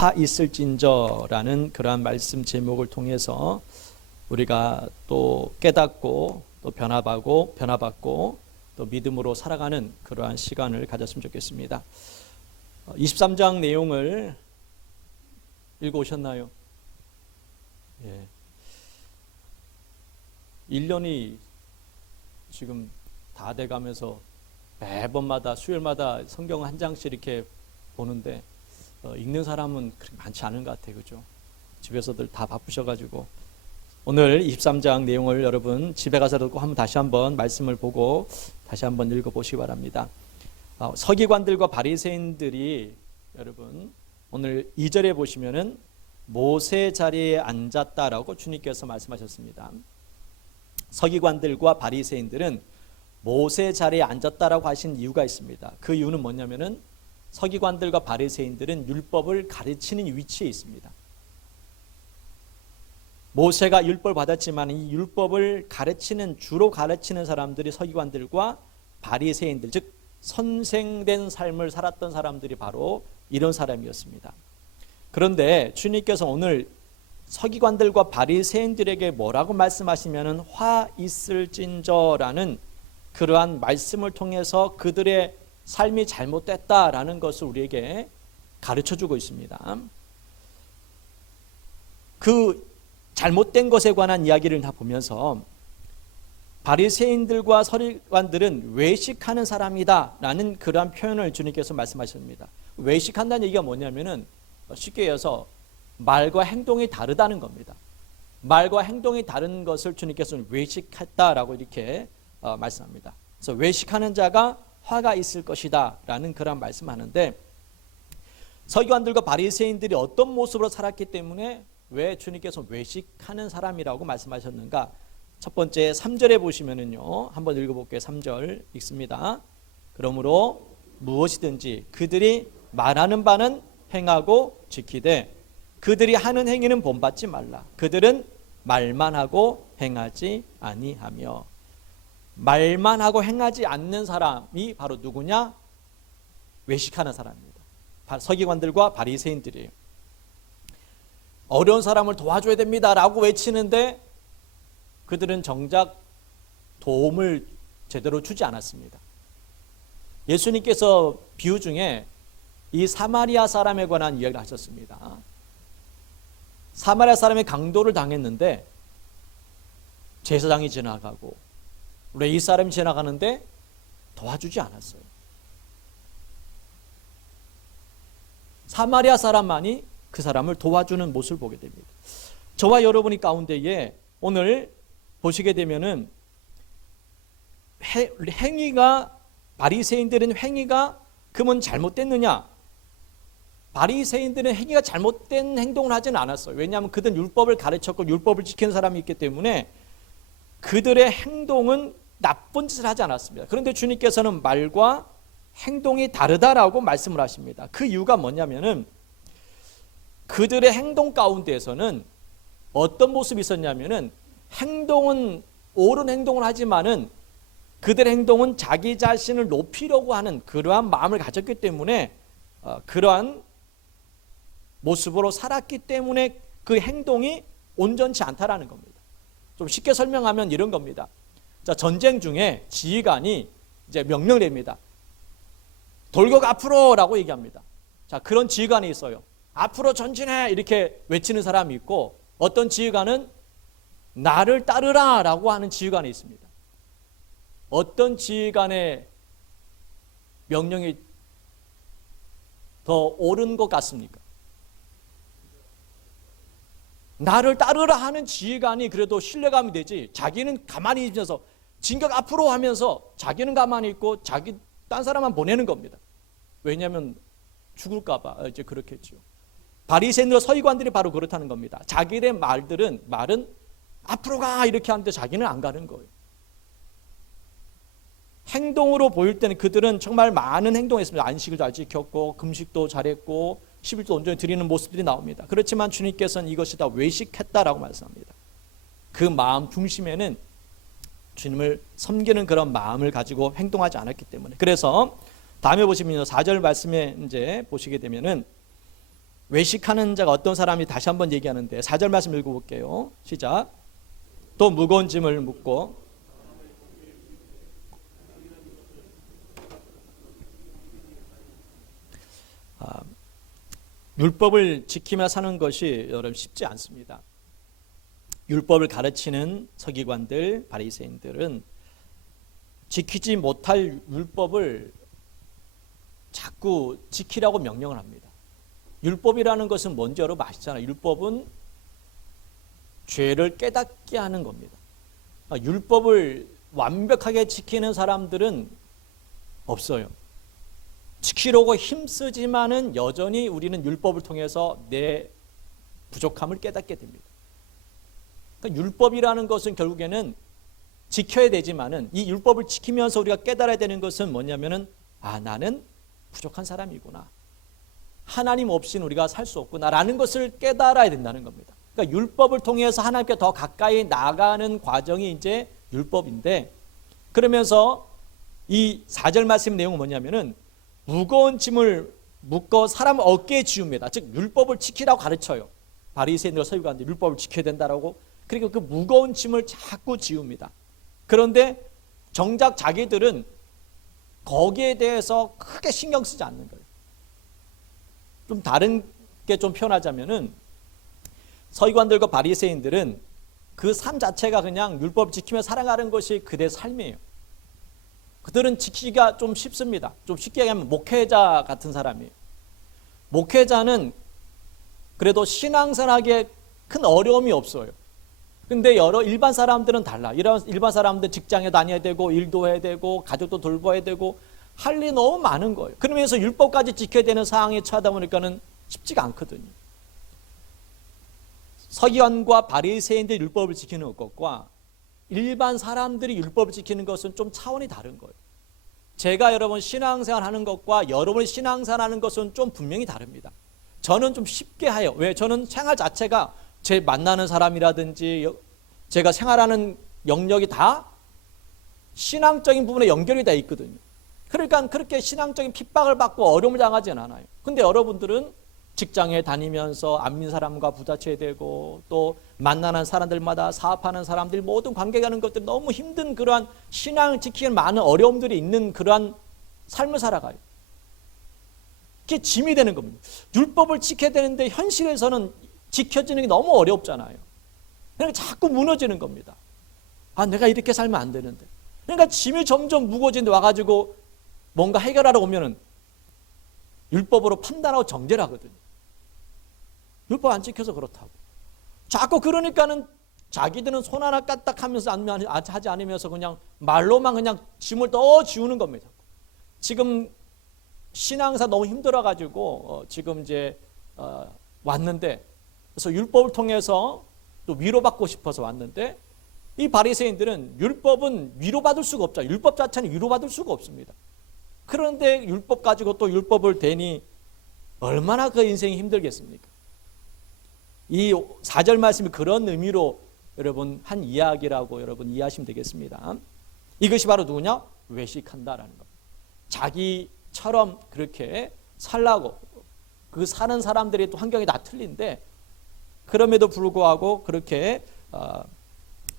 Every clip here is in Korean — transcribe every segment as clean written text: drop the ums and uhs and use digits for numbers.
화 있을진저라는 그러한 말씀 제목을 통해서 우리가 또 깨닫고 또 변화받고 또 믿음으로 살아가는 그러한 시간을 가졌으면 좋겠습니다. 23장 내용을 읽어오셨나요? 예. 1년이 지금 다 돼가면서 매번마다 수요일마다 성경 한 장씩 이렇게 보는데 읽는 사람은 그렇게 많지 않은 것 같아요. 그죠? 집에서들 다 바쁘셔가지고 오늘 23장 내용을 여러분 집에 가서도 꼭 다시 한번 말씀을 보고 다시 한번 읽어보시기 바랍니다. 서기관들과 바리새인들이 여러분 오늘 2절에 보시면은 모세 자리에 앉았다라고 주님께서 말씀하셨습니다. 서기관들과 바리새인들은 모세 자리에 앉았다라고 하신 이유가 있습니다. 그 이유는 뭐냐면은 서기관들과 바리새인들은 율법을 가르치는 위치에 있습니다. 모세가 율법을 받았지만 이 율법을 주로 가르치는 사람들이 서기관들과 바리새인들, 즉 선생된 삶을 살았던 사람들이 바로 이런 사람이었습니다. 그런데 주님께서 오늘 서기관들과 바리새인들에게 뭐라고 말씀하시면은 화 있을진저라는 그러한 말씀을 통해서 그들의 삶이 잘못됐다라는 것을 우리에게 가르쳐주고 있습니다. 그 잘못된 것에 관한 이야기를 다 보면서 바리새인들과 서기관들은 외식하는 사람이다라는 그러한 표현을 주님께서 말씀하셨습니다. 외식한다는 얘기가 뭐냐면은 쉽게 얘기해서 말과 행동이 다르다는 겁니다. 말과 행동이 다른 것을 주님께서는 외식했다라고 이렇게 말씀합니다. 그래서 외식하는 자가 화가 있을 것이다 라는 그런 말씀하는데 서기관들과 바리새인들이 어떤 모습으로 살았기 때문에 왜 주님께서 외식하는 사람이라고 말씀하셨는가? 첫 번째 3절에 보시면은요, 한번 읽어볼게요. 3절 읽습니다. 그러므로 무엇이든지 그들이 말하는 바는 행하고 지키되 그들이 하는 행위는 본받지 말라. 그들은 말만 하고 행하지 아니하며. 말만 하고 행하지 않는 사람이 바로 누구냐? 외식하는 사람입니다. 서기관들과 바리새인들이에요. 어려운 사람을 도와줘야 됩니다 라고 외치는데 그들은 정작 도움을 제대로 주지 않았습니다. 예수님께서 비유 중에 이 사마리아 사람에 관한 이야기를 하셨습니다. 사마리아 사람이 강도를 당했는데 제사장이 지나가고 레위 사람이 지나가는데 도와주지 않았어요. 사마리아 사람만이 그 사람을 도와주는 모습을 보게 됩니다. 저와 여러분이 가운데에 오늘 보시게 되면은 행위가 바리새인들은 행위가 그러면 잘못됐느냐? 바리새인들은 행위가 잘못된 행동을 하지는 않았어요. 왜냐하면 그들은 율법을 가르쳤고 율법을 지키는 사람이 있기 때문에 그들의 행동은 나쁜 짓을 하지 않았습니다. 그런데 주님께서는 말과 행동이 다르다라고 말씀을 하십니다. 그 이유가 뭐냐면은 그들의 행동 가운데에서는 어떤 모습이 있었냐면은 행동은 옳은 행동을 하지만은 그들의 행동은 자기 자신을 높이려고 하는 그러한 마음을 가졌기 때문에 그러한 모습으로 살았기 때문에 그 행동이 온전치 않다라는 겁니다. 좀 쉽게 설명하면 이런 겁니다. 자, 전쟁 중에 지휘관이 이제 명령을 냅니다. 돌격 앞으로라고 얘기합니다. 자, 그런 지휘관이 있어요. 앞으로 전진해 이렇게 외치는 사람이 있고 어떤 지휘관은 나를 따르라라고 하는 지휘관이 있습니다. 어떤 지휘관의 명령이 더 옳은 것 같습니까? 나를 따르라 하는 지휘관이 그래도 신뢰감이 되지 자기는 가만히 있어서 진격 앞으로 하면서 자기는 가만히 있고 딴 사람만 보내는 겁니다. 왜냐하면 죽을까 봐 이제 그렇겠죠. 바리새인들과 서기관들이 바로 그렇다는 겁니다. 자기의 말은 앞으로 가 이렇게 하는데 자기는 안 가는 거예요. 행동으로 보일 때는 그들은 정말 많은 행동을 했습니다. 안식을 잘 지켰고 금식도 잘했고 11조 온전히 드리는 모습들이 나옵니다. 그렇지만 주님께서는 이것이 다 외식했다라고 말씀합니다. 그 마음 중심에는 주님을 섬기는 그런 마음을 가지고 행동하지 않았기 때문에. 그래서 다음에 보시면요 4절 말씀에 이제 보시게 되면은 외식하는 자가 어떤 사람이 다시 한번 얘기하는데 4절 말씀 읽어볼게요. 시작. 또 무거운 짐을 묻고 율법을 지키며 사는 것이 여러분 쉽지 않습니다. 율법을 가르치는 서기관들, 바리새인들은 지키지 못할 율법을 자꾸 지키라고 명령을 합니다. 율법이라는 것은 뭔지 여러분 아시잖아요. 율법은 죄를 깨닫게 하는 겁니다. 율법을 완벽하게 지키는 사람들은 없어요. 지키려고 힘쓰지만은 여전히 우리는 율법을 통해서 내 부족함을 깨닫게 됩니다. 그러니까 율법이라는 것은 결국에는 지켜야 되지만은 이 율법을 지키면서 우리가 깨달아야 되는 것은 뭐냐면은 나는 부족한 사람이구나. 하나님 없이는 우리가 살 수 없구나라는 것을 깨달아야 된다는 겁니다. 그러니까 율법을 통해서 하나님께 더 가까이 나가는 과정이 이제 율법인데, 그러면서 이 4절 말씀 내용은 뭐냐면은 무거운 짐을 묶어 사람 어깨에 지웁니다. 즉 율법을 지키라고 가르쳐요. 바리새인들 서기관들 율법을 지켜야 된다라고. 그리고 그 무거운 짐을 자꾸 지웁니다. 그런데 정작 자기들은 거기에 대해서 크게 신경 쓰지 않는 거예요. 좀 다른 게 좀 표현하자면은 서기관들과 바리새인들은 그 삶 자체가 그냥 율법 지키며 살아가는 것이 그들의 삶이에요. 그들은 지키기가 좀 쉽습니다. 좀 쉽게 얘기하면 목회자 같은 사람이에요. 목회자는 그래도 신앙생활하기에 큰 어려움이 없어요. 근데 일반 사람들은 달라. 일반 사람들 직장에 다녀야 되고 일도 해야 되고 가족도 돌봐야 되고 할 일이 너무 많은 거예요. 그러면서 율법까지 지켜야 되는 상황에 처하다 보니까는 쉽지가 않거든요. 서기관과 바리새인들이 율법을 지키는 것과 일반 사람들이 율법을 지키는 것은 좀 차원이 다른 거예요. 제가 여러분 신앙생활 하는 것과 여러분이 신앙생활 하는 것은 좀 분명히 다릅니다. 저는 좀 쉽게 해요. 왜? 저는 생활 자체가 제 만나는 사람이라든지 제가 생활하는 영역이 다 신앙적인 부분에 연결이 돼 있거든요. 그러니까 그렇게 신앙적인 핍박을 받고 어려움을 당하지는 않아요. 근데 여러분들은 직장에 다니면서 안 믿는 사람과 부딪혀야 되고 또 만나는 사람들마다 사업하는 사람들 모든 관계 가는 것들 너무 힘든 그러한 신앙을 지키는 많은 어려움들이 있는 그러한 삶을 살아가요. 그게 짐이 되는 겁니다. 율법을 지켜야 되는데 현실에서는 지켜지는 게 너무 어렵잖아요. 그러니까 자꾸 무너지는 겁니다. 내가 이렇게 살면 안 되는데. 그러니까 짐이 점점 무거워지는데 와가지고 뭔가 해결하러 오면은 율법으로 판단하고 정죄를 하거든요. 율법 안 지켜서 그렇다고. 자꾸 그러니까는 자기들은 손 하나 까딱하면서 하지 않으면서 그냥 말로만 그냥 짐을 더 지우는 겁니다. 지금 신앙사 너무 힘들어가지고 지금 이제 왔는데, 그래서 율법을 통해서 또 위로받고 싶어서 왔는데, 이 바리새인들은 율법은 위로받을 수가 없죠. 율법 자체는 위로받을 수가 없습니다. 그런데 율법 가지고 또 율법을 대니 얼마나 그 인생이 힘들겠습니까? 이 4절 말씀이 그런 의미로 여러분 한 이야기라고 여러분 이해하시면 되겠습니다. 이것이 바로 누구냐? 외식한다라는 겁니다. 자기처럼 그렇게 살라고 그 사는 사람들이 또 환경이 다 틀린데 그럼에도 불구하고 그렇게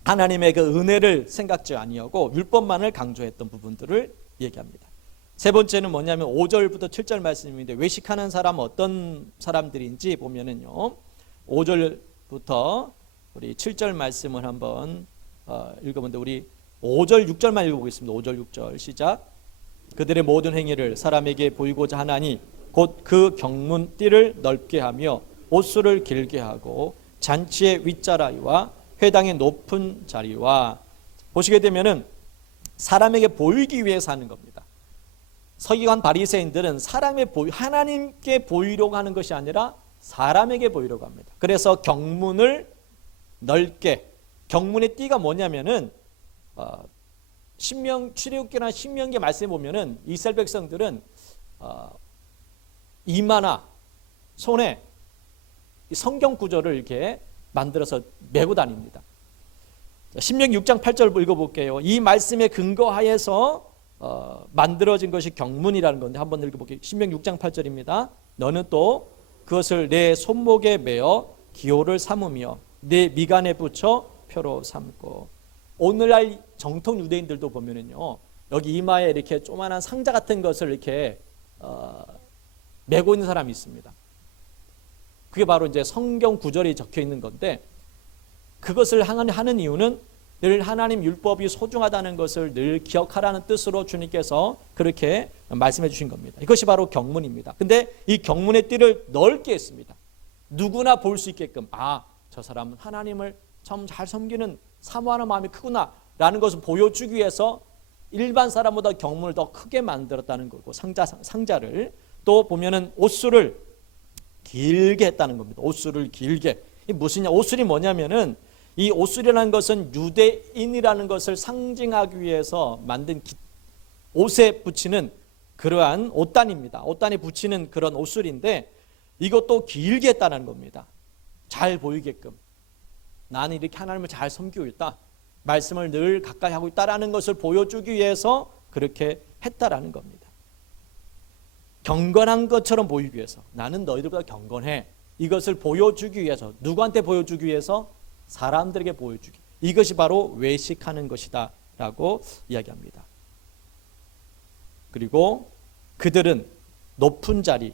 하나님의 그 은혜를 생각지 아니하고 율법만을 강조했던 부분들을 얘기합니다. 세 번째는 뭐냐면 5절부터 7절 말씀인데 외식하는 사람은 어떤 사람들인지 보면은요. 5절부터 우리 7절 말씀을 한번 읽어보는데 우리 5절 6절만 읽어보겠습니다. 5절 6절 시작. 그들의 모든 행위를 사람에게 보이고자 하나니 곧 그 경문띠를 넓게 하며 옷수를 길게 하고 잔치의 윗자리와 회당의 높은 자리와 보시게 되면은 사람에게 보이기 위해서 하는 겁니다. 서기관 바리새인들은 하나님께 보이려고 하는 것이 아니라 사람에게 보이려고 합니다. 그래서 경문을 넓게, 경문의 띠가 뭐냐면은 출애굽기나 신명기 말씀에 보면은 이스라엘 백성들은 이마나 손에 성경 구절을 이렇게 만들어서 메고 다닙니다. 신명기 6장 8절 읽어볼게요. 이 말씀에 근거하여서 만들어진 것이 경문이라는 건데 한번 읽어볼게요. 신명기 6장 8절입니다. 너는 또 그것을 내 손목에 매어 기호를 삼으며 내 미간에 붙여 표로 삼고. 오늘날 정통 유대인들도 보면은요, 여기 이마에 이렇게 조그만한 상자 같은 것을 이렇게 메고 있는 사람이 있습니다. 그게 바로 이제 성경 구절이 적혀 있는 건데, 그것을 하는 이유는 늘 하나님 율법이 소중하다는 것을 늘 기억하라는 뜻으로 주님께서 그렇게 말씀해 주신 겁니다. 이것이 바로 경문입니다. 근데 이 경문의 띠를 넓게 했습니다. 누구나 볼 수 있게끔, 아, 저 사람은 하나님을 참 잘 섬기는 사모하는 마음이 크구나 라는 것을 보여주기 위해서 일반 사람보다 경문을 더 크게 만들었다는 거고, 상자를 또 보면은 옷술을 길게 했다는 겁니다. 옷술을 길게. 이 무슨 옷술이 뭐냐면은, 이 옷술이라는 것은 유대인이라는 것을 상징하기 위해서 만든 옷에 붙이는 그러한 옷단입니다. 옷단에 붙이는 그런 옷술인데, 이것도 길게 했다는 겁니다. 잘 보이게끔. 나는 이렇게 하나님을 잘 섬기고 있다, 말씀을 늘 가까이 하고 있다라는 것을 보여주기 위해서 그렇게 했다라는 겁니다. 경건한 것처럼 보이기 위해서, 나는 너희들보다 경건해, 이것을 보여주기 위해서. 누구한테 보여주기 위해서? 사람들에게 보여주기. 이것이 바로 외식하는 것이다 라고 이야기합니다. 그리고 그들은 높은 자리,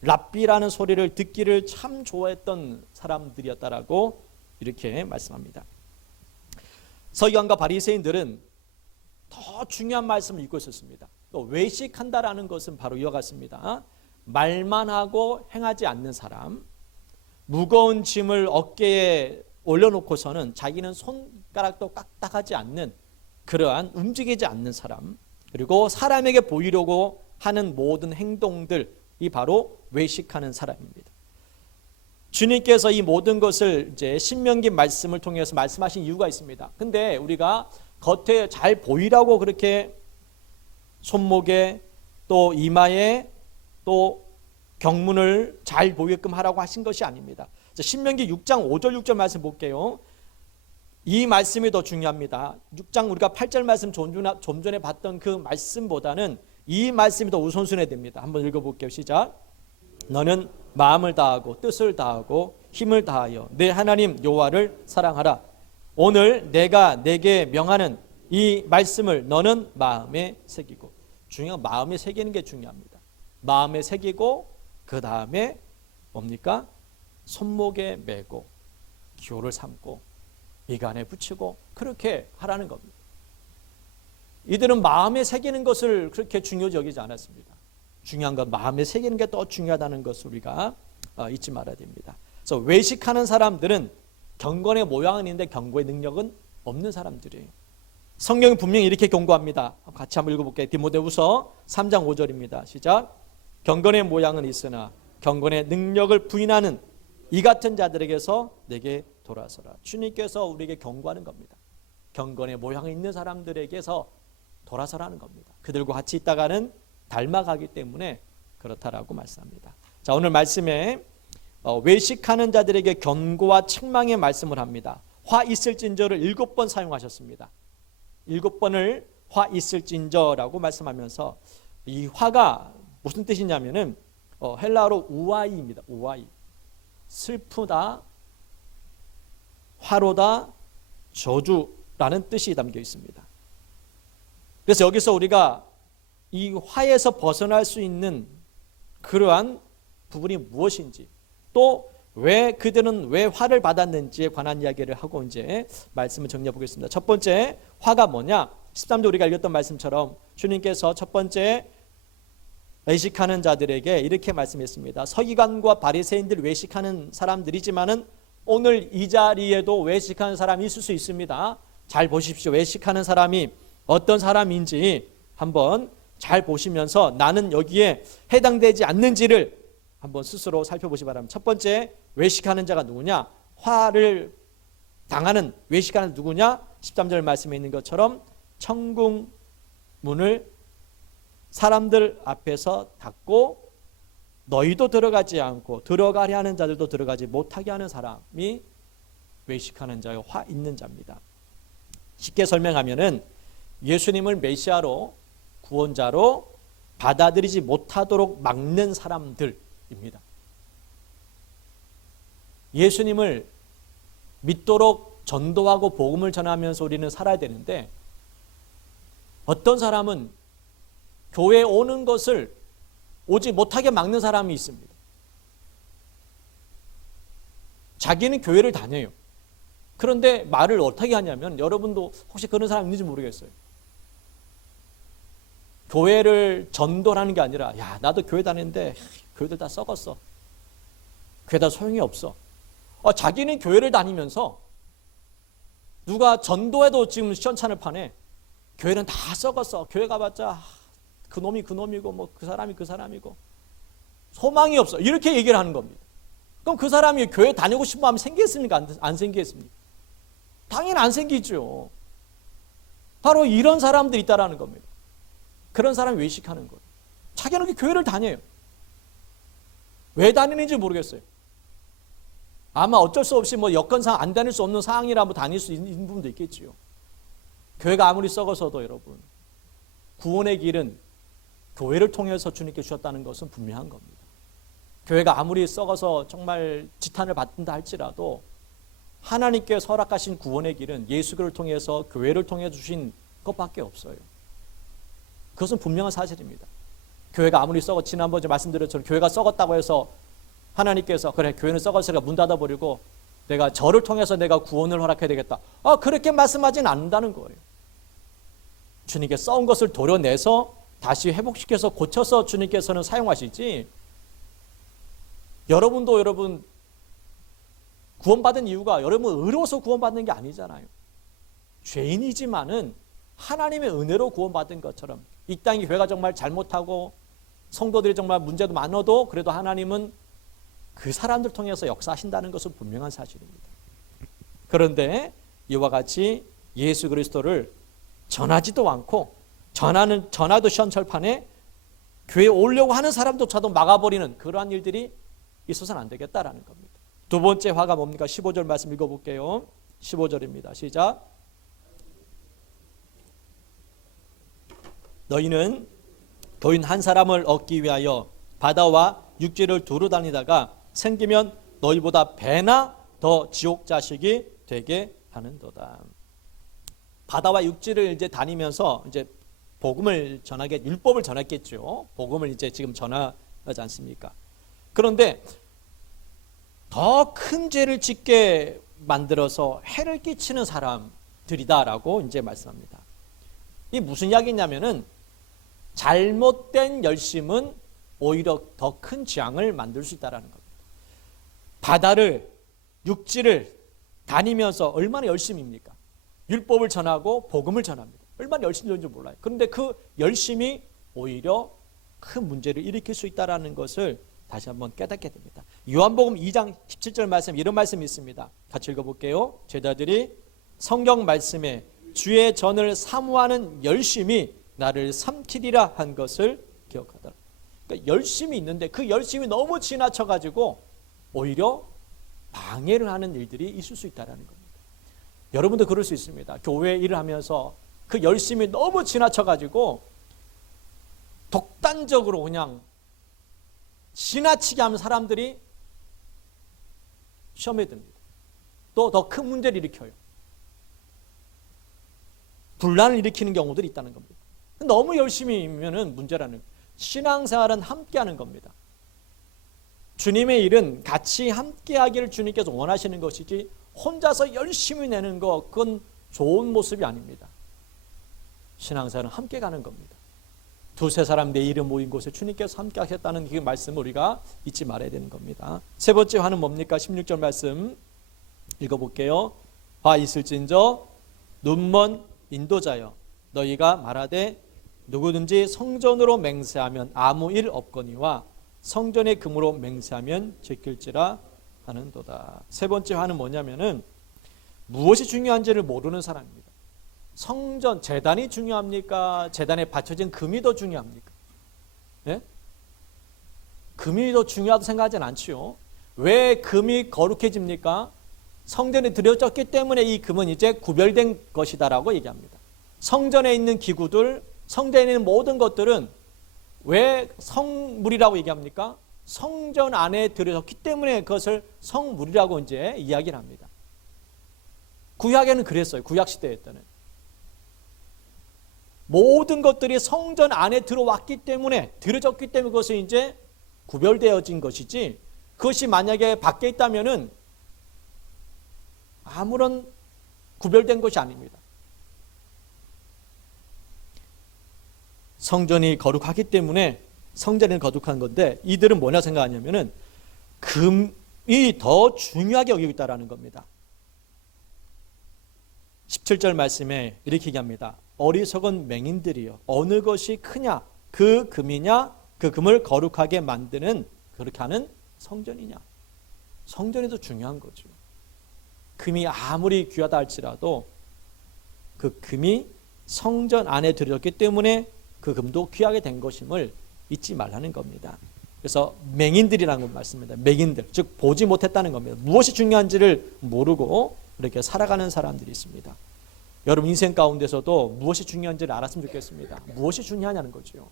랍비라는 소리를 듣기를 참 좋아했던 사람들이었다라고 이렇게 말씀합니다. 서기관과 바리새인들은 더 중요한 말씀을 읽고 있었습니다. 또 외식한다라는 것은 바로 이와 같습니다. 말만 하고 행하지 않는 사람, 무거운 짐을 어깨에 올려놓고서는 자기는 손가락도 까딱하지 않는, 그러한 움직이지 않는 사람, 그리고 사람에게 보이려고 하는 모든 행동들이 바로 외식하는 사람입니다. 주님께서 이 모든 것을 이제 신명기 말씀을 통해서 말씀하신 이유가 있습니다. 근데 우리가 겉에 잘 보이라고 그렇게 손목에 또 이마에 또 경문을 잘 보이게끔 하라고 하신 것이 아닙니다. 신명기 6장 5절 6절 말씀 볼게요. 이 말씀이 더 중요합니다. 6장 우리가 8절 말씀 좀 전에 봤던 그 말씀보다는 이 말씀이 더 우선순위에 됩니다. 한번 읽어볼게요. 시작. 너는 마음을 다하고 뜻을 다하고 힘을 다하여 내 하나님 여호와를 사랑하라. 오늘 내가 내게 명하는 이 말씀을 너는 마음에 새기고. 중요한 마음에 새기는 게 중요합니다. 마음에 새기고 그 다음에 뭡니까? 손목에 메고 기호를 삼고 미간에 붙이고 그렇게 하라는 겁니다. 이들은 마음에 새기는 것을 그렇게 중요히 여기지 않았습니다. 중요한 건 마음에 새기는 게 더 중요하다는 것을 우리가 잊지 말아야 됩니다. 그래서 외식하는 사람들은 경건의 모양은 있는데 경고의 능력은 없는 사람들이에요. 성경이 분명히 이렇게 경고합니다. 같이 한번 읽어볼게요. 디모데후서 3장 5절입니다. 시작. 경건의 모양은 있으나 경건의 능력을 부인하는 이 같은 자들에게서 내게 돌아서라. 주님께서 우리에게 경고하는 겁니다. 경건의 모양이 있는 사람들에게서 돌아서라는 겁니다. 그들과 같이 있다가는 닮아가기 때문에 그렇다라고 말씀합니다. 자, 오늘 말씀에 외식하는 자들에게 경고와 책망의 말씀을 합니다. 화 있을진저를 7번 사용하셨습니다. 7번을 화 있을진저라고 말씀하면서, 이 화가 무슨 뜻이냐면은 헬라어로 우아이입니다. 우아이. 슬프다, 화로다, 저주라는 뜻이 담겨 있습니다. 그래서 여기서 우리가 이 화에서 벗어날 수 있는 그러한 부분이 무엇인지, 또 왜 그들은 왜 화를 받았는지에 관한 이야기를 하고 이제 말씀을 정리해 보겠습니다. 첫 번째, 화가 뭐냐? 13절 우리가 읽었던 말씀처럼 주님께서 첫 번째 외식하는 자들에게 이렇게 말씀했습니다. 서기관과 바리새인들 외식하는 사람들이지만은 오늘 이 자리에도 외식하는 사람이 있을 수 있습니다. 잘 보십시오. 외식하는 사람이 어떤 사람인지 한번 잘 보시면서 나는 여기에 해당되지 않는지를 한번 스스로 살펴보시 바랍니다. 첫 번째, 외식하는 자가 누구냐? 화를 당하는 외식하는 누구냐? 13절 말씀에 있는 것처럼 천국 문을 사람들 앞에서 닫고 너희도 들어가지 않고 들어가려 하는 자들도 들어가지 못하게 하는 사람이 외식하는 자요, 화 있는 자입니다. 쉽게 설명하면은 예수님을 메시아로 구원자로 받아들이지 못하도록 막는 사람들입니다. 예수님을 믿도록 전도하고 복음을 전하면서 우리는 살아야 되는데, 어떤 사람은 교회에 오는 것을 오지 못하게 막는 사람이 있습니다. 자기는 교회를 다녀요. 그런데 말을 어떻게 하냐면, 여러분도 혹시 그런 사람 있는지 모르겠어요. 교회를 전도하는 게 아니라, 야, 나도 교회 다니는데 교회들 다 썩었어. 교회 다 소용이 없어. 자기는 교회를 다니면서 누가 전도해도 지금 시원찮을 판에 교회는 다 썩었어. 교회 가봤자 그 놈이 그 놈이고 뭐 그 사람이 그 사람이고 소망이 없어. 이렇게 얘기를 하는 겁니다. 그럼 그 사람이 교회 다니고 싶은 마음이 생기겠습니까? 안 생기겠습니까? 당연히 안 생기죠. 바로 이런 사람들이 있다라는 겁니다. 그런 사람이 외식하는 거예요. 자기는 교회를 다녀요. 왜 다니는지 모르겠어요. 아마 어쩔 수 없이 뭐 여건상 안 다닐 수 없는 상황이라 뭐 다닐 수 있는 부분도 있겠지요. 교회가 아무리 썩어서도 여러분, 구원의 길은 교회를 통해서 주님께 주셨다는 것은 분명한 겁니다. 교회가 아무리 썩어서 정말 지탄을 받는다 할지라도 하나님께 허락하신 구원의 길은 예수를 통해서 교회를 통해 주신 것밖에 없어요. 그것은 분명한 사실입니다. 교회가 아무리 지난번에 말씀드렸처럼 교회가 썩었다고 해서 하나님께서 그래 교회는 썩었으니까 문 닫아버리고 내가 저를 통해서 내가 구원을 허락해야 되겠다. 그렇게 말씀하지는 않는다는 거예요. 주님께 썩은 것을 도려내서 다시 회복시켜서 고쳐서 주님께서는 사용하시지, 여러분 구원받은 이유가 여러분 의로워서 구원받는 게 아니잖아요. 죄인이지만은 하나님의 은혜로 구원받은 것처럼 이 땅의 교회가 정말 잘못하고 성도들이 정말 문제도 많아도 그래도 하나님은 그 사람들 통해서 역사하신다는 것은 분명한 사실입니다. 그런데 이와 같이 예수 그리스도를 전하지도 않고 전하도 시원철판에 교회에 오려고 하는 사람조차도 막아버리는 그러한 일들이 있어서는 안 되겠다라는 겁니다. 두 번째 화가 뭡니까? 15절 말씀 읽어볼게요. 15절입니다. 시작. 너희는 교인 한 사람을 얻기 위하여 바다와 육지를 두루 다니다가 생기면 너희보다 배나 더 지옥 자식이 되게 하는도다. 바다와 육지를 이제 다니면서 이제 복음을 율법을 전했겠죠. 복음을 이제 지금 전하지 않습니까? 그런데 더 큰 죄를 짓게 만들어서 해를 끼치는 사람들이다라고 이제 말씀합니다. 이 무슨 이야기냐면은 잘못된 열심은 오히려 더 큰 재앙을 만들 수 있다는 겁니다. 바다를, 육지를 다니면서 얼마나 열심입니까? 율법을 전하고 복음을 전합니다. 얼마나 열심히 전는지 몰라요. 그런데 그 열심이 오히려 큰 문제를 일으킬 수 있다는 것을 다시 한번 깨닫게 됩니다. 요한복음 2장 17절 말씀, 이런 말씀이 있습니다. 같이 읽어볼게요. 제자들이 성경 말씀에 주의 전을 사모하는 열심이 나를 삼키리라 한 것을 기억하더라. 그러니까 열심이 있는데 그 열심이 너무 지나쳐가지고 오히려 방해를 하는 일들이 있을 수 있다는 겁니다. 여러분도 그럴 수 있습니다. 교회 일을 하면서 그 열심이 너무 지나쳐가지고 독단적으로 그냥 지나치게 하면 사람들이 시험에 듭니다. 또 더 큰 문제를 일으켜요. 분란을 일으키는 경우들이 있다는 겁니다. 너무 열심히면 문제라는 거예요. 신앙생활은 함께하는 겁니다. 주님의 일은 같이 함께하기를 주님께서 원하시는 것이지 혼자서 열심히 내는 거 그건 좋은 모습이 아닙니다. 신앙생활은 함께 가는 겁니다. 두세 사람 내 이름 모인 곳에 주님께서 함께 하셨다는 그 말씀을 우리가 잊지 말아야 되는 겁니다. 세 번째 화는 뭡니까? 16절 말씀 읽어볼게요. 화 있을진저 눈먼 인도자여 너희가 말하되 누구든지 성전으로 맹세하면 아무 일 없거니와 성전의 금으로 맹세하면 지킬지라 하는도다. 세 번째 화는 뭐냐면은 무엇이 중요한지를 모르는 사람입니다. 성전, 제단이 중요합니까? 제단에 바쳐진 금이 더 중요합니까? 예? 금이 더 중요하다고 생각하지는 않지요. 왜 금이 거룩해집니까? 성전에 들여졌기 때문에 이 금은 이제 구별된 것이다라고 얘기합니다. 성전에 있는 기구들, 성전에 있는 모든 것들은 왜 성물이라고 얘기합니까? 성전 안에 들어섰기 때문에 그것을 성물이라고 이제 이야기를 합니다. 구약에는 그랬어요. 구약 시대에 때는 모든 것들이 성전 안에 들어왔기 때문에, 들어졌기 때문에 그것이 이제 구별되어진 것이지, 그것이 만약에 밖에 있다면은 아무런 구별된 것이 아닙니다. 성전이 거룩하기 때문에 성전이 거룩한 건데, 이들은 뭐냐 생각하냐면은 금이 더 중요하게 여기고 있다라는 겁니다. 17절 말씀에 이렇게 얘기합니다. 어리석은 맹인들이여, 어느 것이 크냐, 그 금이냐, 그 금을 거룩하게 만드는, 그렇게 하는 성전이냐. 성전이 더 중요한 거죠. 금이 아무리 귀하다 할지라도 그 금이 성전 안에 들어졌기 때문에 그 금도 귀하게 된 것임을 잊지 말라는 겁니다. 그래서 맹인들이라는 건 말씀입니다. 맹인들, 즉 보지 못했다는 겁니다. 무엇이 중요한지를 모르고 이렇게 살아가는 사람들이 있습니다. 여러분 인생 가운데서도 무엇이 중요한지를 알았으면 좋겠습니다. 무엇이 중요하냐는 거죠.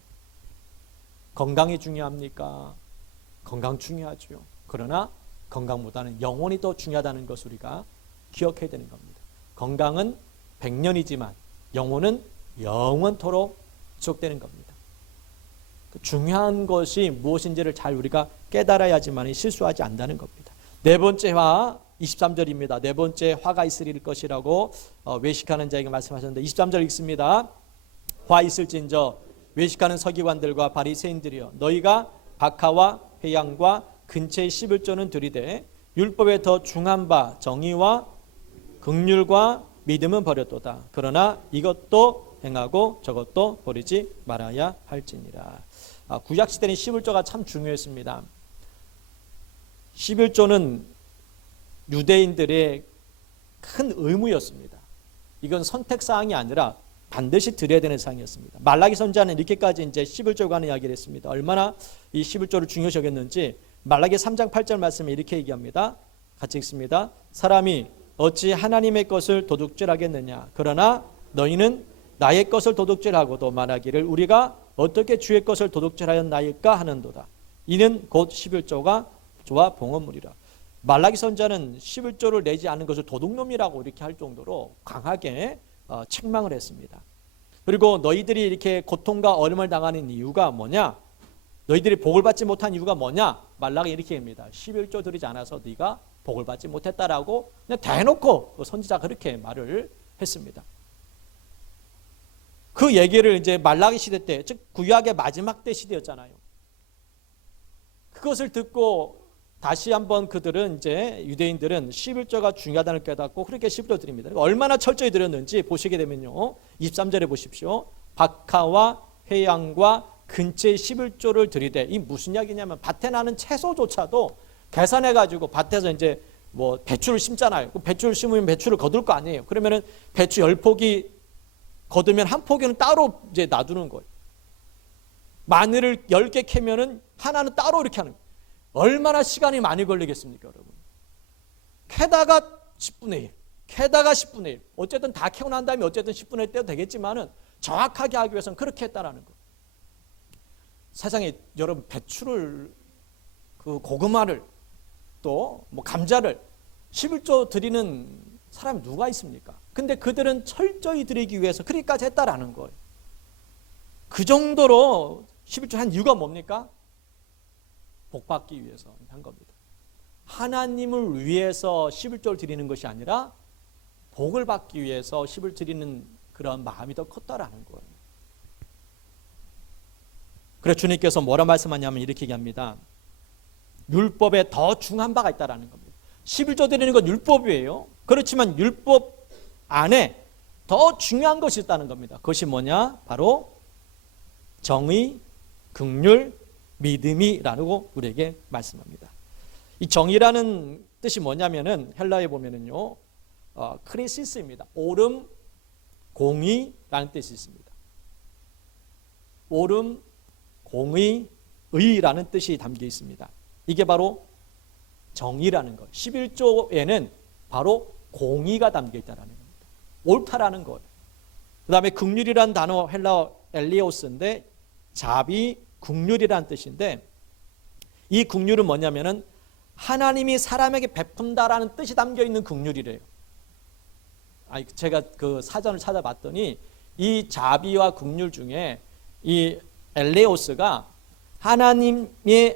건강이 중요합니까? 건강 중요하죠. 그러나 건강보다는 영혼이 더 중요하다는 것을 우리가 기억해야 되는 겁니다. 건강은 100년이지만 영혼은 영원토록 지속되는 겁니다. 중요한 것이 무엇인지를 잘 우리가 깨달아야지만 실수하지 않는다는 겁니다. 네 번째 화 23절입니다. 네 번째 화가 있을 것이라고 외식하는 자에게 말씀하셨는데 23절 읽습니다. 화 있을진저 외식하는 서기관들과 바리새인들이여, 너희가 박하와 회양과 근처의 11조는 들이되 율법에 더 중한 바 정의와 긍휼과 믿음은 버렸도다. 그러나 이것도 행하고 저것도 버리지 말아야 할지니라. 구약시대는 11조가 참 중요했습니다. 11조는 유대인들의 큰 의무였습니다. 이건 선택사항이 아니라 반드시 드려야 되는 사항이었습니다. 말라기 선지자는 이렇게까지 이제 11조에 관한 이야기를 했습니다. 얼마나 이 11조를 중요시 여겼는지 말라기 3장 8절 말씀에 이렇게 얘기합니다. 같이 읽습니다. 사람이 어찌 하나님의 것을 도둑질하겠느냐. 그러나 너희는 나의 것을 도둑질하고도 말하기를 우리가 어떻게 주의 것을 도둑질하였나이까 하는도다. 이는 곧 11조가 조와 봉헌물이라. 말라기 선지자는 11조를 내지 않은 것을 도둑놈이라고 이렇게 할 정도로 강하게 책망을 했습니다. 그리고 너희들이 이렇게 고통과 어려움을 당하는 이유가 뭐냐? 너희들이 복을 받지 못한 이유가 뭐냐? 말라기 이렇게 합니다. 11조 드리지 않아서 네가 복을 받지 못했다라고 그냥 대놓고 선지자가 그렇게 말을 했습니다. 그 얘기를 이제 말라기 시대 때, 즉 구약의 마지막 때 시대였잖아요. 그것을 듣고 다시 한번 그들은 이제 유대인들은 11조가 중요하다는 깨닫고 그렇게 11조 드립니다. 얼마나 철저히 드렸는지 보시게 되면요. 23절에 보십시오. 박하와 회양과 근처의 11조를 드리되, 이 무슨 이야기냐면 밭에 나는 채소조차도 계산해 가지고 밭에서 이제 뭐 배추를 심잖아요. 배추를 심으면 배추를 거둘 거 아니에요. 그러면은 배추 10포기 거두면 한 포기는 따로 이제 놔두는 거예요. 마늘을 10개 캐면은 하나는 따로 이렇게 하는 거예요. 얼마나 시간이 많이 걸리겠습니까, 여러분? 캐다가 10분의 1, 캐다가 10분의 1. 어쨌든 다 캐고 난 다음에 어쨌든 10분의 1 때도 되겠지만은 정확하게 하기 위해서는 그렇게 했다라는 거. 세상에 여러분 배추를, 그 고구마를, 또 뭐 감자를 11조 드리는 사람이 누가 있습니까? 근데 그들은 철저히 드리기 위해서 그렇게까지 했다라는 거예요. 그 정도로 11조 한 이유가 뭡니까? 복 받기 위해서 한 겁니다. 하나님을 위해서 11조를 드리는 것이 아니라 복을 받기 위해서 10을 드리는 그런 마음이 더 컸다라는 거예요. 그래서 주님께서 뭐라 말씀하냐면 이렇게 얘기합니다. 율법에 더 중한 바가 있다라는 겁니다. 11조 드리는 건 율법이에요. 그렇지만 율법 안에 더 중요한 것이 있다는 겁니다. 그것이 뭐냐? 바로 정의, 긍휼, 믿음이라고 우리에게 말씀합니다. 이 정의라는 뜻이 뭐냐면은 헬라에 보면은요, 크리시스입니다. 옳음, 공의라는 뜻이 있습니다. 옳음, 공의, 의라는 뜻이 담겨 있습니다. 이게 바로 정의라는 것. 11조에는 바로 공의가 담겨 있다는 겁니다. 옳다라는 것. 그 다음에 긍휼이라는 단어 헬라어 엘리오스인데 자비, 긍휼이라는 뜻인데 이 긍휼은 뭐냐면은 하나님이 사람에게 베푼다라는 뜻이 담겨 있는 긍휼이래요. 제가 그 사전을 찾아봤더니 이 자비와 긍휼 중에 이 엘레오스가 하나님이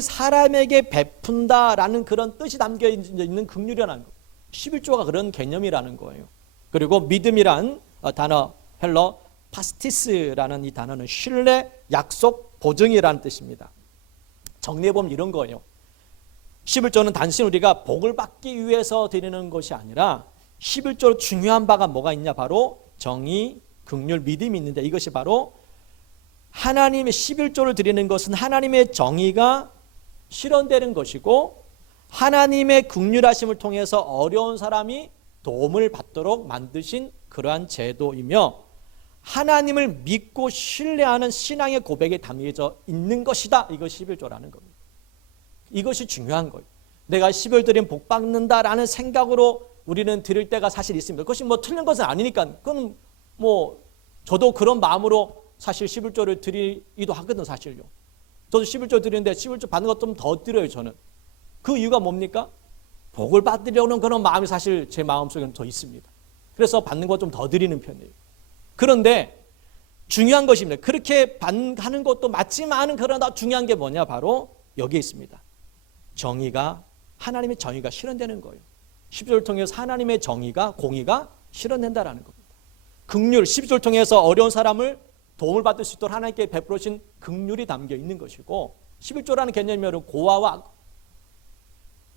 사람에게 베푼다라는 그런 뜻이 담겨 있는 긍휼이라는 거. 11조가 그런 개념이라는 거예요. 그리고 믿음이란 단어 헬러 파스티스라는 이 단어는 신뢰, 약속, 보증이라는 뜻입니다. 정리해보면 이런 거예요. 11조는 단순히 우리가 복을 받기 위해서 드리는 것이 아니라 11조로 중요한 바가 뭐가 있냐? 바로 정의, 긍휼, 믿음이 있는데 이것이 바로 하나님의 11조를 드리는 것은 하나님의 정의가 실현되는 것이고 하나님의 긍휼하심을 통해서 어려운 사람이 도움을 받도록 만드신 그러한 제도이며 하나님을 믿고 신뢰하는 신앙의 고백에 담겨져 있는 것이다. 이것이 11조라는 겁니다. 이것이 중요한 거예요. 내가 11 드리면 복 받는다라는 생각으로 우리는 드릴 때가 사실 있습니다. 그것이 뭐 틀린 것은 아니니까 그건 뭐 저도 그런 마음으로 사실 11조를 드리기도 하거든 사실요. 저도 11조 드리는데 11조 받는 것 좀 더 드려요 저는. 그 이유가 뭡니까? 복을 받으려는 그런 마음이 사실 제 마음속에는 더 있습니다. 그래서 받는 것 좀 더 드리는 편이에요. 그런데 중요한 것입니다. 그렇게 하는 것도 맞지만은 그러나 중요한 게 뭐냐? 바로 여기에 있습니다. 정의가 하나님의 정의가 실현되는 거예요. 11조를 통해서 하나님의 정의가 공의가 실현된다라는 겁니다. 긍휼 11조를 통해서 어려운 사람을 도움을 받을 수 있도록 하나님께 베풀으신 긍휼이 담겨 있는 것이고 11조라는 개념이 고아와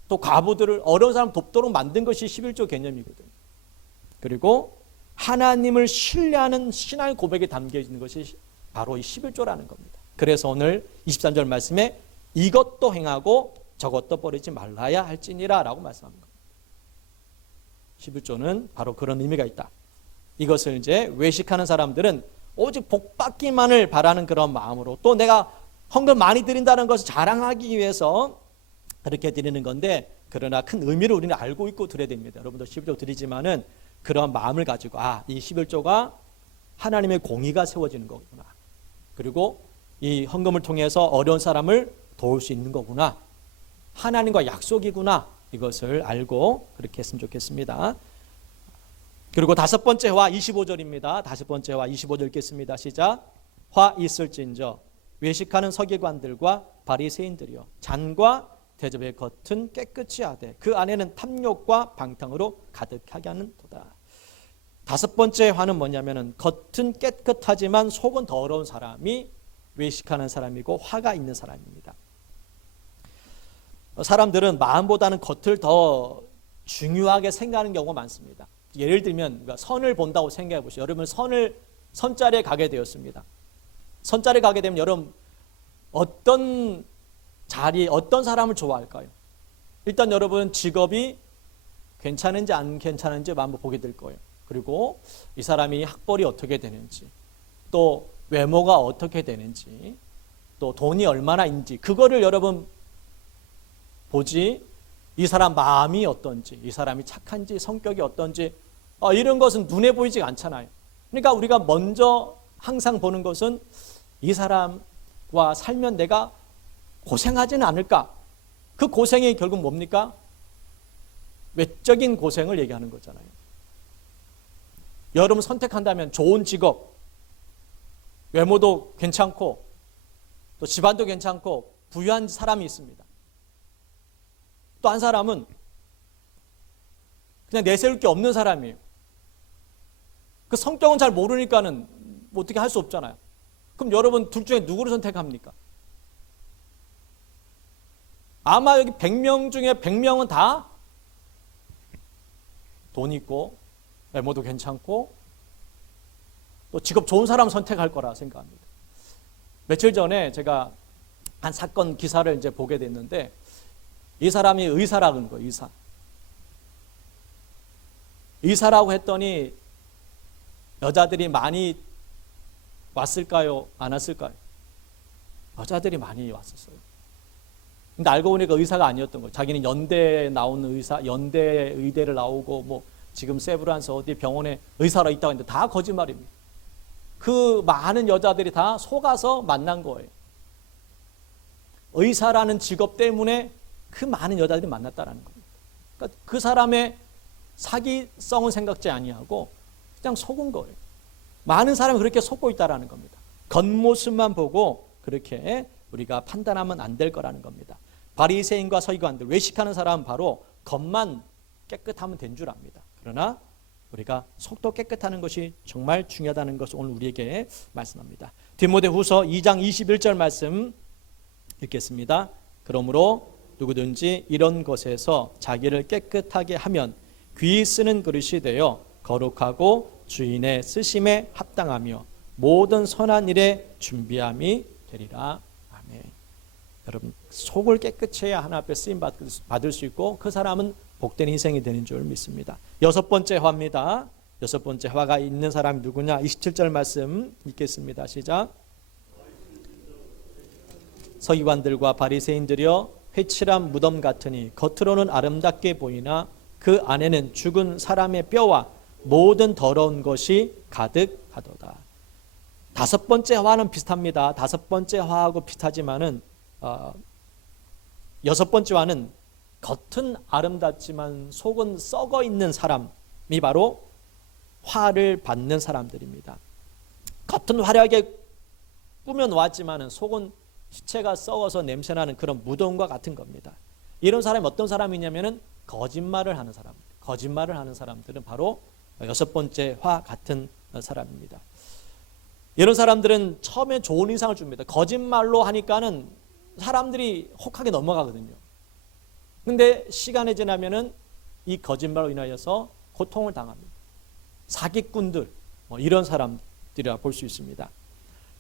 또 과부들을 어려운 사람 돕도록 만든 것이 11조 개념이거든요. 그리고 하나님을 신뢰하는 신앙의 고백에 담겨 있는 것이 바로 이 11조라는 겁니다. 그래서 오늘 23절 말씀에 이것도 행하고 저것도 버리지 말라야 할지니라 라고 말씀합니다. 11조는 바로 그런 의미가 있다. 이것을 이제 외식하는 사람들은 오직 복 받기만을 바라는 그런 마음으로 또 내가 헌금 많이 드린다는 것을 자랑하기 위해서 그렇게 드리는 건데 그러나 큰 의미를 우리는 알고 있고 드려야 됩니다. 여러분도 11조 드리지만은 그런 마음을 가지고 이 11조가 하나님의 공의가 세워지는 거구나. 그리고 이 헌금을 통해서 어려운 사람을 도울 수 있는 거구나. 하나님과 약속이구나. 이것을 알고 그렇게 했으면 좋겠습니다. 그리고 다섯 번째 화 25절입니다. 다섯 번째 화 25절 읽겠습니다. 시작. 화 있을진저 외식하는 서기관들과 바리새인들이여 잔과 대접의 겉은 깨끗이 하되 그 안에는 탐욕과 방탕으로 가득하게 하는 도다. 다섯 번째 화는 뭐냐면은 겉은 깨끗하지만 속은 더러운 사람이 외식하는 사람이고 화가 있는 사람입니다. 사람들은 마음보다는 겉을 더 중요하게 생각하는 경우가 많습니다. 예를 들면 선을 본다고 생각해 보시죠. 여러분 선자리에 가게 되었습니다. 선자리에 가게 되면 여러분 어떤 자리, 어떤 사람을 좋아할까요? 일단 여러분 직업이 괜찮은지 안 괜찮은지 한번 보게 될 거예요. 그리고 이 사람이 학벌이 어떻게 되는지, 또 외모가 어떻게 되는지, 또 돈이 얼마나 있는지 그거를 여러분 보지. 이 사람 마음이 어떤지, 이 사람이 착한지, 성격이 어떤지 이런 것은 눈에 보이지 않잖아요. 그러니까 우리가 먼저 항상 보는 것은 이 사람과 살면 내가 고생하지는 않을까? 그 고생이 결국 뭡니까? 외적인 고생을 얘기하는 거잖아요. 여러분 선택한다면 좋은 직업, 외모도 괜찮고 또 집안도 괜찮고 부유한 사람이 있습니다. 또 한 사람은 그냥 내세울 게 없는 사람이에요. 그 성격은 잘 모르니까는 어떻게 할 수 없잖아요. 그럼 여러분 둘 중에 누구를 선택합니까? 아마 여기 100명 중에 100명은 다 돈 있고 외모도 괜찮고 또 직업 좋은 사람 선택할 거라 생각합니다. 며칠 전에 제가 한 사건 기사를 이제 보게 됐는데 이 사람이 의사라는 거예요. 의사라고 했더니 여자들이 많이 왔을까요? 안 왔을까요? 여자들이 많이 왔었어요. 근데 알고 보니까 의사가 아니었던 거예요. 자기는 연대에 나온 의사, 연대 의대를 나오고 뭐 지금 세브란스 어디 병원에 의사로 있다고 했는데 다 거짓말입니다. 그 많은 여자들이 다 속아서 만난 거예요. 의사라는 직업 때문에 그 많은 여자들이 만났다라는 겁니다. 그러니까 그 사람의 사기성은 생각지 아니하고 그냥 속은 거예요. 많은 사람이 그렇게 속고 있다라는 겁니다. 겉모습만 보고 그렇게 우리가 판단하면 안 될 거라는 겁니다. 바리새인과 서기관들, 외식하는 사람은 바로 겉만 깨끗하면 된 줄 압니다. 그러나 우리가 속도 깨끗하는 것이 정말 중요하다는 것을 오늘 우리에게 말씀합니다. 디모데후서 2장 21절 말씀 읽겠습니다. 그러므로 누구든지 이런 것에서 자기를 깨끗하게 하면 귀 쓰는 그릇이 되어 거룩하고 주인의 쓰심에 합당하며 모든 선한 일에 준비함이 되리라. 아멘. 여러분, 속을 깨끗이 해야 하나님 앞에 쓰임 받을 수 있고 그 사람은 복된 인생이 되는 줄 믿습니다. 여섯 번째 화입니다. 여섯 번째 화가 있는 사람이 누구냐? 27절 말씀 읽겠습니다. 시작. 서기관들과 바리새인들이여 회칠한 무덤 같으니 겉으로는 아름답게 보이나 그 안에는 죽은 사람의 뼈와 모든 더러운 것이 가득하도다. 다섯 번째 화는 비슷합니다. 다섯 번째 화하고 비슷하지만은 여섯 번째 화는 겉은 아름답지만 속은 썩어 있는 사람이 바로 화를 받는 사람들입니다. 겉은 화려하게 꾸며놓았지만은 속은 시체가 썩어서 냄새나는 그런 무덤과 같은 겁니다. 이런 사람이 어떤 사람이냐면은 거짓말을 하는 사람. 거짓말을 하는 사람들은 바로 여섯 번째 화 같은 사람입니다. 이런 사람들은 처음에 좋은 인상을 줍니다. 거짓말로 하니까는 사람들이 혹하게 넘어가거든요. 근데 시간이 지나면은 이 거짓말로 인하여서 고통을 당합니다. 사기꾼들, 이런 사람들이라 볼 수 있습니다.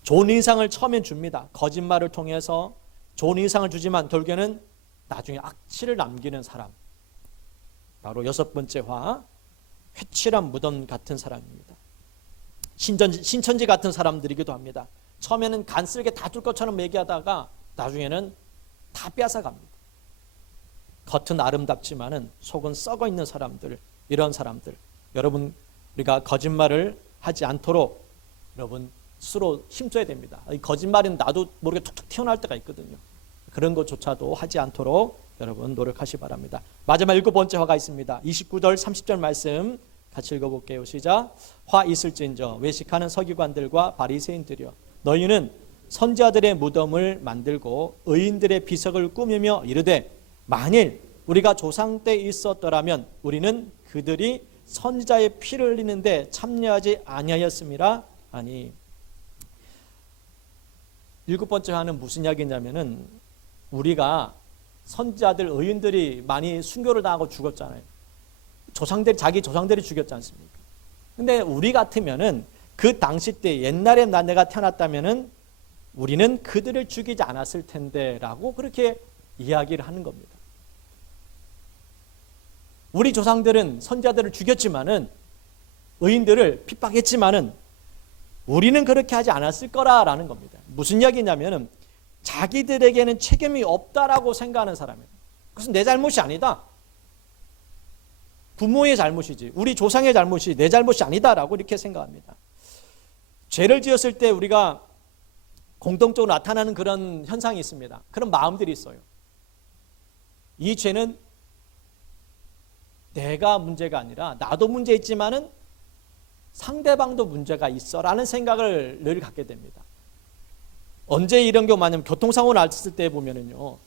좋은 인상을 처음엔 줍니다. 거짓말을 통해서 좋은 인상을 주지만 결국에는 나중에 악취를 남기는 사람. 바로 여섯 번째 화, 회칠한 무덤 같은 사람입니다. 신천지 같은 사람들이기도 합니다. 처음에는 간쓸게 다 줄 것처럼 얘기하다가 나중에는 다 뺏어갑니다. 겉은 아름답지만은 속은 썩어 있는 사람들, 이런 사람들. 여러분, 우리가 거짓말을 하지 않도록 여러분 스스로 힘써야 됩니다. 이 거짓말은 나도 모르게 툭툭 튀어나올 때가 있거든요. 그런 것조차도 하지 않도록 여러분 노력하시 바랍니다. 마지막 일곱 번째 화가 있습니다. 29절 30절 말씀 같이 읽어볼게요. 시작. 화 있을진저 외식하는 서기관들과 바리새인들이여 너희는 선지자들의 무덤을 만들고 의인들의 비석을 꾸미며 이르되 만일 우리가 조상 때 있었더라면 우리는 그들이 선지자의 피를 흘리는데 참여하지 아니하였음이라 하니. 일곱 번째 화는 무슨 이야기냐면은 우리가 선지자들 의인들이 많이 순교를 당하고 죽었잖아요. 자기 조상들이 죽였지 않습니까? 근데 우리 같으면은 그 당시 때 옛날에 내가 태어났다면은 우리는 그들을 죽이지 않았을 텐데라고 그렇게 이야기를 하는 겁니다. 우리 조상들은 선지자들을 죽였지만은 의인들을 핍박했지만은 우리는 그렇게 하지 않았을 거라라는 겁니다. 무슨 이야기냐면은 자기들에게는 책임이 없다라고 생각하는 사람이에요. 그것은 내 잘못이 아니다. 부모의 잘못이지. 우리 조상의 잘못이 내 잘못이 아니다라고 이렇게 생각합니다. 죄를 지었을 때 우리가 공통적으로 나타나는 그런 현상이 있습니다. 그런 마음들이 있어요. 이 죄는 내가 문제가 아니라 나도 문제 있지만은 상대방도 문제가 있어라는 생각을 늘 갖게 됩니다. 언제 이런 경우 많으면 교통사고를 났을 때 보면은요,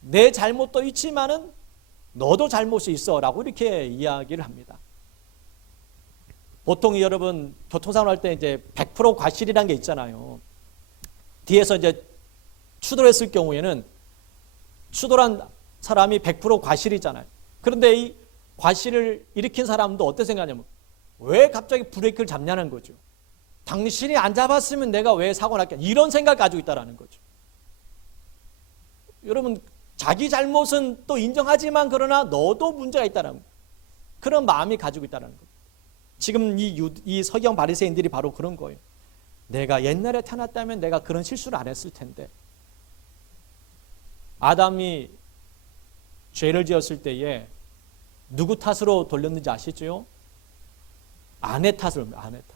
내 잘못도 있지만은 너도 잘못이 있어라고 이렇게 이야기를 합니다. 보통 여러분 교통사고 날 때 이제 100% 과실이라는 게 있잖아요. 뒤에서 이제 추돌 했을 경우에는 추돌한 사람이 100% 과실이잖아요. 그런데 이 과실을 일으킨 사람도 어떻게 생각하냐면 왜 갑자기 브레이크를 잡냐는 거죠. 당신이 안 잡았으면 내가 왜 사고 났겠냐, 이런 생각을 가지고 있다는 거죠. 여러분, 자기 잘못은 또 인정하지만 그러나 너도 문제가 있다는 그런 마음이 가지고 있다는 거예요. 지금 이 서기관 바리새인들이 바로 그런 거예요. 내가 옛날에 태어났다면 내가 그런 실수를 안 했을 텐데. 아담이 죄를 지었을 때에 누구 탓으로 돌렸는지 아시죠? 아내 탓을,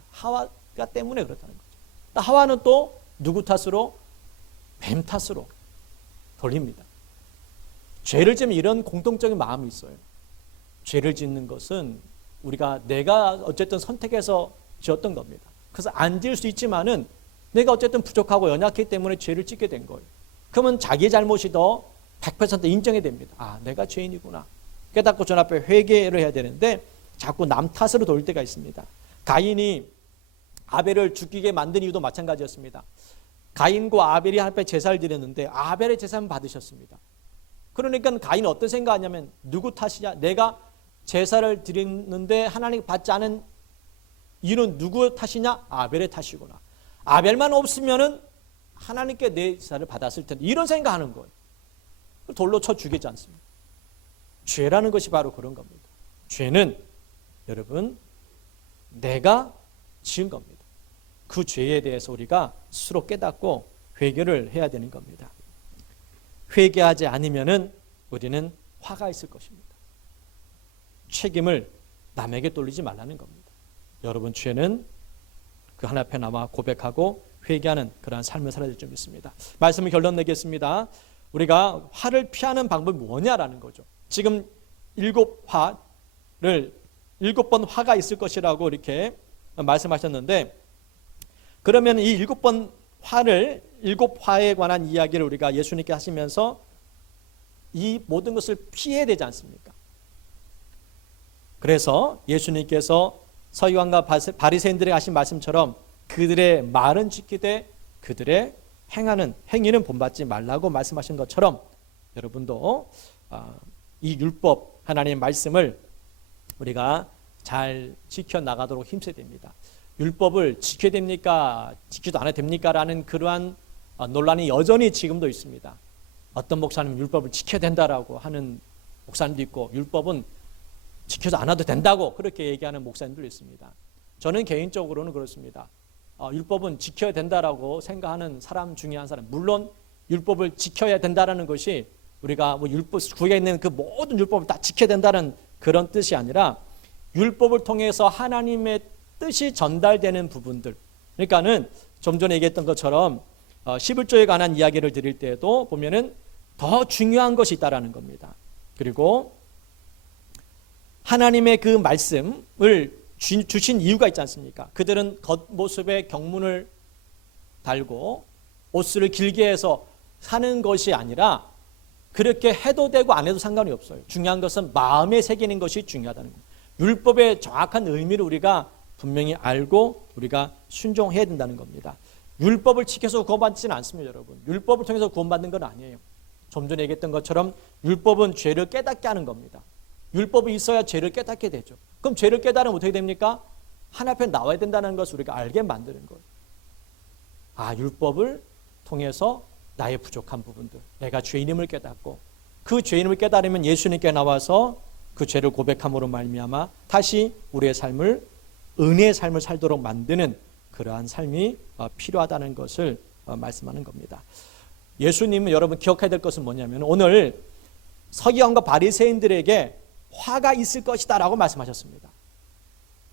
하와가 때문에 그렇다는 거죠. 하와는 또 누구 탓으로? 뱀 탓으로. 돌립니다. 죄를 지으면 이런 공통적인 마음이 있어요. 죄를 짓는 것은 내가 어쨌든 선택해서 지었던 겁니다. 그래서 안 지을 수 있지만은 내가 어쨌든 부족하고 연약하기 때문에 죄를 짓게 된 거예요. 그러면 자기의 잘못이 더 100% 인정이 됩니다. 아, 내가 죄인이구나. 깨닫고 전 앞에 회개를 해야 되는데 자꾸 남 탓으로 돌릴 때가 있습니다. 가인이 아벨을 죽이게 만든 이유도 마찬가지였습니다. 가인과 아벨이 하나님 앞에 제사를 드렸는데 아벨의 제사만 받으셨습니다. 그러니까 가인은 어떤 생각하냐면 누구 탓이냐? 내가 제사를 드리는데 하나님 받지 않은 이유는 누구 탓이냐? 아벨의 탓이구나. 아벨만 없으면은 하나님께 내 제사를 받았을 텐데 이런 생각하는 거예요. 돌로 쳐 죽이지 않습니다. 죄라는 것이 바로 그런 겁니다. 죄는 여러분 내가 지은 겁니다. 그 죄에 대해서 우리가 스스로 깨닫고 회개를 해야 되는 겁니다. 회개하지 않으면은 우리는 화가 있을 것입니다. 책임을 남에게 돌리지 말라는 겁니다. 여러분 죄는 그 하나님 앞에 나와 고백하고 회개하는 그러한 삶을 살아야 될 줄 믿습니다. 말씀을 결론 내겠습니다. 우리가 화를 피하는 방법이 뭐냐라는 거죠. 지금 7번 화가 있을 것이라고 이렇게 말씀하셨는데 그러면 이 7화에 관한 이야기를 우리가 예수님께 하시면서 이 모든 것을 피해야 되지 않습니까? 그래서 예수님께서 서기관과 바리새인들에게 하신 말씀처럼 그들의 말은 지키되 그들의 행하는 행위는 본받지 말라고 말씀하신 것처럼 여러분도 이 율법 하나님의 말씀을 우리가 잘 지켜나가도록 힘써야 됩니다. 율법을 지켜야 됩니까? 지키도 안 해도 됩니까? 라는 그러한 논란이 여전히 지금도 있습니다. 어떤 목사님은 율법을 지켜야 된다라고 하는 목사님도 있고 율법은 지켜도 안 해도 된다고 그렇게 얘기하는 목사님도 있습니다. 저는 개인적으로는 그렇습니다. 율법은 지켜야 된다라고 생각하는 사람 중에 한 사람. 물론 율법을 지켜야 된다라는 것이 우리가 율법 구약에 있는 그 모든 율법을 다 지켜야 된다는 그런 뜻이 아니라 율법을 통해서 하나님의 뜻이 전달되는 부분들. 그러니까는 좀 전에 얘기했던 것처럼 11조에 관한 이야기를 드릴 때도 보면은 더 중요한 것이 있다라는 겁니다. 그리고 하나님의 그 말씀을 주신 이유가 있지 않습니까? 그들은 겉모습에 경문을 달고 옷을 길게 해서 사는 것이 아니라 그렇게 해도 되고 안 해도 상관이 없어요. 중요한 것은 마음에 새기는 것이 중요하다는 겁니다. 율법의 정확한 의미를 우리가 분명히 알고 우리가 순종해야 된다는 겁니다. 율법을 지켜서 구원받지는 않습니다, 여러분. 율법을 통해서 구원받는 건 아니에요. 좀 전에 얘기했던 것처럼 율법은 죄를 깨닫게 하는 겁니다. 율법이 있어야 죄를 깨닫게 되죠. 그럼 죄를 깨달으면 어떻게 됩니까? 하나님 앞에 나와야 된다는 것을 우리가 알게 만드는 거예요. 율법을 통해서 나의 부족한 부분들, 내가 죄인임을 깨닫고 그 죄인임을 깨달으면 예수님께 나와서 그 죄를 고백함으로 말미암아 다시 우리의 삶을 은혜의 삶을 살도록 만드는 그러한 삶이 필요하다는 것을 말씀하는 겁니다. 예수님은 여러분 기억해야 될 것은 뭐냐면 오늘 서기관과 바리새인들에게 화가 있을 것이다 라고 말씀하셨습니다.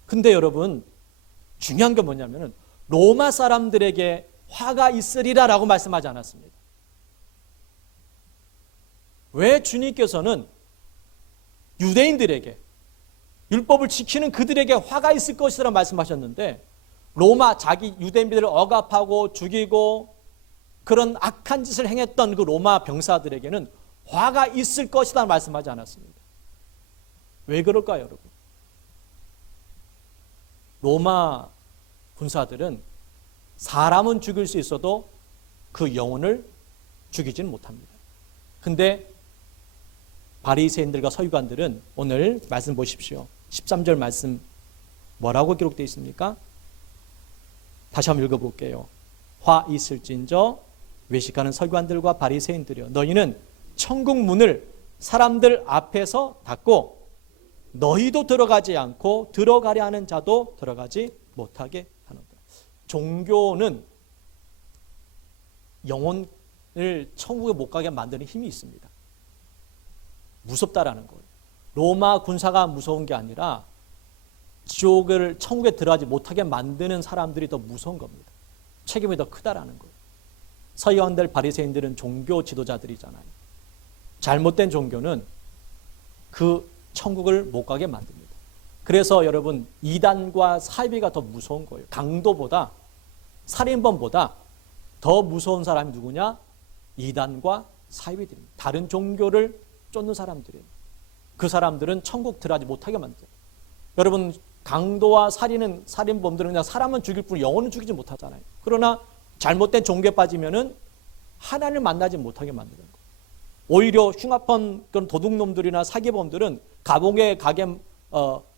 근데 여러분 중요한 건 뭐냐면 로마 사람들에게 화가 있으리라 라고 말씀하지 않았습니다. 왜 주님께서는 유대인들에게 율법을 지키는 그들에게 화가 있을 것이라고 말씀하셨는데 로마 자기 유대인들을 억압하고 죽이고 그런 악한 짓을 행했던 그 로마 병사들에게는 화가 있을 것이다 말씀하지 않았습니다. 왜 그럴까요, 여러분? 로마 군사들은 사람은 죽일 수 있어도 그 영혼을 죽이지는 못합니다. 근데 바리새인들과 서기관들은 오늘 말씀 보십시오. 13절 말씀 뭐라고 기록되어 있습니까? 다시 한번 읽어볼게요. 화 있을진저 외식하는 서기관들과 바리새인들이여 너희는 천국 문을 사람들 앞에서 닫고 너희도 들어가지 않고 들어가려 하는 자도 들어가지 못하게 하는다. 종교는 영혼을 천국에 못 가게 만드는 힘이 있습니다. 무섭다라는 거예요. 로마 군사가 무서운 게 아니라 천국에 들어가지 못하게 만드는 사람들이 더 무서운 겁니다. 책임이 더 크다라는 거예요. 서기관들 바리새인들은 종교 지도자들이잖아요. 잘못된 종교는 그 천국을 못 가게 만듭니다. 그래서 여러분 이단과 사이비가 더 무서운 거예요. 강도보다 살인범보다 더 무서운 사람이 누구냐? 이단과 사이비들입니다. 다른 종교를 쫓는 사람들이에요. 그 사람들은 천국 들어가지 못하게 만들어요. 여러분 강도와 살인범들은 그냥 사람은 죽일 뿐 영혼은 죽이지 못하잖아요. 그러나 잘못된 종교에 빠지면은 하나님을 만나지 못하게 만드는 거예요. 오히려 흉악한 그런 도둑놈들이나 사기범들은 감옥에 가게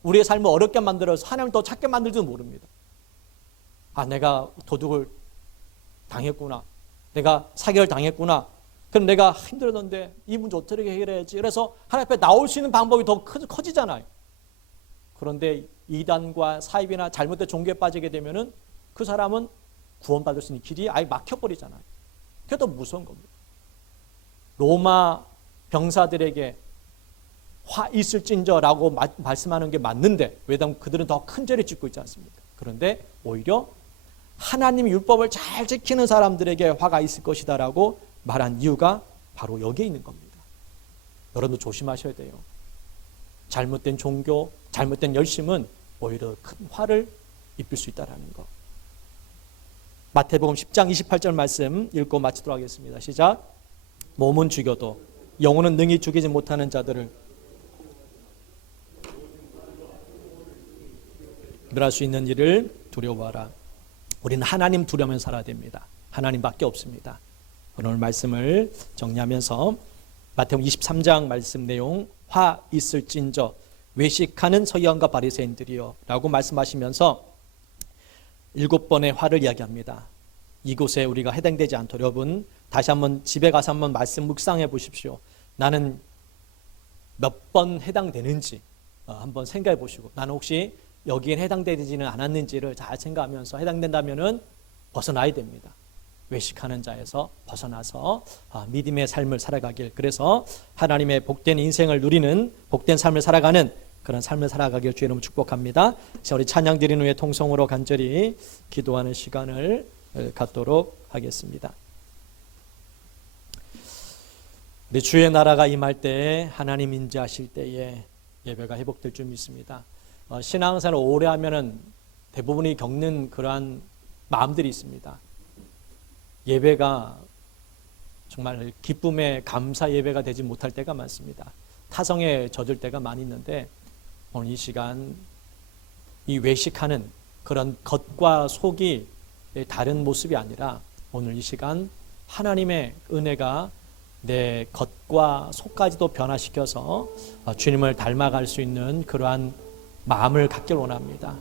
우리의 삶을 어렵게 만들어서 하나님을 더 찾게 만들지도 모릅니다. 아, 내가 도둑을 당했구나. 내가 사기를 당했구나. 그럼 내가 힘들었는데 이 문제 어떻게 해결해야지. 그래서 하나님 앞에 나올 수 있는 방법이 더 커지잖아요. 그런데 이단과 사입이나 잘못된 종교에 빠지게 되면은 그 사람은 구원받을 수 있는 길이 아예 막혀버리잖아요. 그게 더 무서운 겁니다. 로마 병사들에게 화 있을진저라고 말씀하는 게 맞는데 왜냐하면 그들은 더 큰 죄를 짓고 있지 않습니까? 그런데 오히려 하나님의 율법을 잘 지키는 사람들에게 화가 있을 것이다라고 말한 이유가 바로 여기에 있는 겁니다. 여러분도 조심하셔야 돼요. 잘못된 종교, 잘못된 열심은 오히려 큰 화를 입힐 수 있다는 것. 마태복음 10장 28절 말씀 읽고 마치도록 하겠습니다. 시작. 몸은 죽여도 영혼은 능히 죽이지 못하는 자들을 멸할 수 있는 일을 두려워하라. 우리는 하나님 두려우면서 살아야 됩니다. 하나님밖에 없습니다. 오늘 말씀을 정리하면서 마태복음 23장 말씀 내용 화 있을진저 외식하는 서기관과 바리새인들이요 라고 말씀하시면서 7번의 화를 이야기합니다. 이곳에 우리가 해당되지 않도록 여러분 다시 한번 집에 가서 한번 말씀 묵상해 보십시오. 나는 몇 번 해당되는지 한번 생각해 보시고 나는 혹시 여기엔 해당되지는 않았는지를 잘 생각하면서 해당된다면은 벗어나야 됩니다. 외식하는 자에서 벗어나서 믿음의 삶을 살아가길, 그래서 하나님의 복된 인생을 누리는 복된 삶을 살아가는 그런 삶을 살아가길 주의 이름으로 축복합니다. 자, 우리 찬양 드린 후에 통성으로 간절히 기도하는 시간을 갖도록 하겠습니다. 우리 주의 나라가 임할 때에 하나님 인자하실 때에 예배가 회복될 줄 믿습니다. 신앙생활을 오래 하면은 대부분이 겪는 그러한 마음들이 있습니다. 예배가 정말 기쁨의 감사 예배가 되지 못할 때가 많습니다. 타성에 젖을 때가 많이 있는데 오늘 이 시간 이 외식하는 그런 겉과 속이 다른 모습이 아니라 오늘 이 시간 하나님의 은혜가 내 겉과 속까지도 변화시켜서 주님을 닮아갈 수 있는 그러한 마음을 갖길 원합니다.